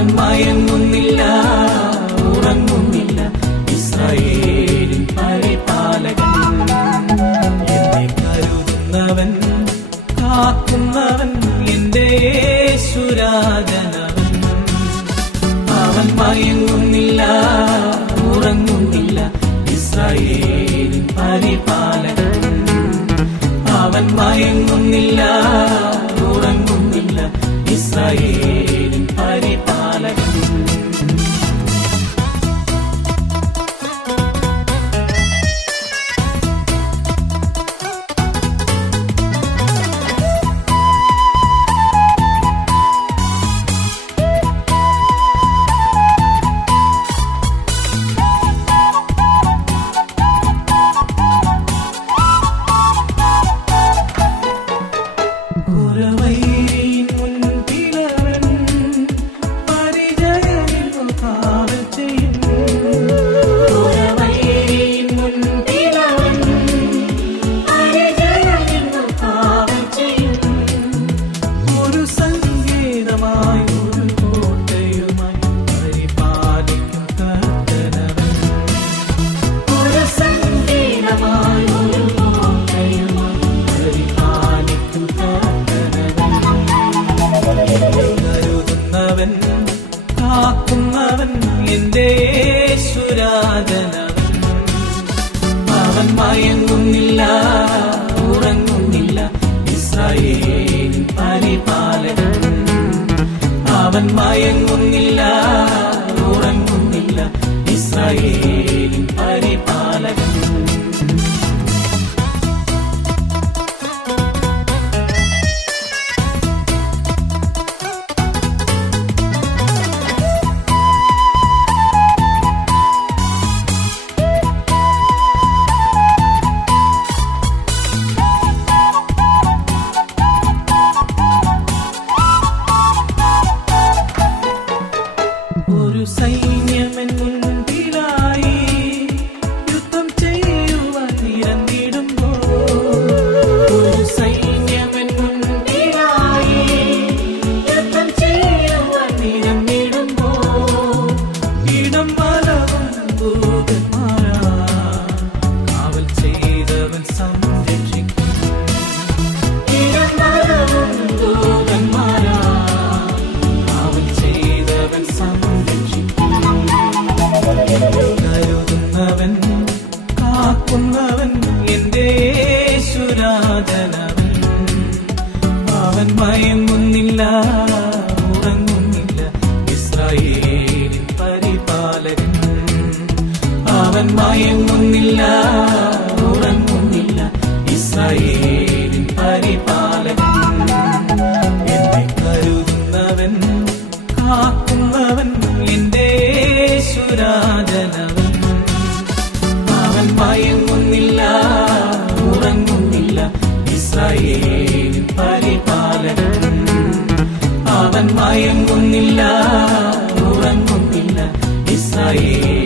അവൻ മയങ്ങുന്നില്ല, ഉറങ്ങുന്നില്ല, ഇസ്രായേലിൻ പരിപാലകൻ. എന്നെ കരുതുന്നവൻ, കാക്കുന്നവൻ, എന്റെ യേശുരാജനവൻ. അവൻ മയങ്ങുന്നില്ല, ഉറങ്ങുന്നില്ല, ഇസ്രായേലിൻ പരിപാലകൻ. അവൻ മയങ്ങുന്നില്ല, ഉറങ്ങുന്നില്ല, ഇസ്രായേലിൻ പരിപാലകൻ. കാക്കുന്നവൻ, എന്റെ യേശുരാജനവൻ. അവൻ മയങ്ങുന്നില്ല, ഉറങ്ങുന്നില്ല, ഇസ്രായേലിൻ പരിപാലകൻ. അവൻ മയങ്ങുന്നില്ല, ഉറങ്ങുന്നില്ല, ഇസ്രായേലിൻ പരിപാലകൻ. ഒരു സൈന്യമെൻ മുൻപിലായി യുദ്ധം ചെയ്യുവാൻ നിരന്നിടുമ്പോൾ, ഒരു സൈന്യമെൻ മുൻപിലായി യുദ്ധം ചെയ്യുവാൻ നിരന്നിടുമ്പോൾ, ഇടം വലവും ദൂതന്മാരാ കാവൽ ചെയ്തവൻ സംരക്ഷിക്കും. ഇടം വലവും ദൂതന്മാരാ കാവൽ ചെയ്തവൻ കരുതുന്നവൻ, കാക്കുന്നവൻ, എന്റെ യേശുരാജനവൻ. അവൻ മയങ്ങുന്നില്ല, ഉറങ്ങുന്നില്ല, ഇസ്രായേലിൻ പരിപാലകൻ. അവൻ മയങ്ങുന്നില്ല, ഉറങ്ങുന്നില്ല, ഇസ്രായേലിൻ പരിപാലകൻ. എന്നെ കരുതുന്നവൻ, കാക്കുന്നവൻ, എന്റെ യേശുരാജനവൻ. അവൻ മയങ്ങുന്നില്ല, ഉറങ്ങുന്നില്ല, ഇസ്രായേലിൻ പരിപാലകൻ. അവൻ മയങ്ങുന്നില്ല, ഉറങ്ങുന്നില്ല, ഇസ്രായേൽ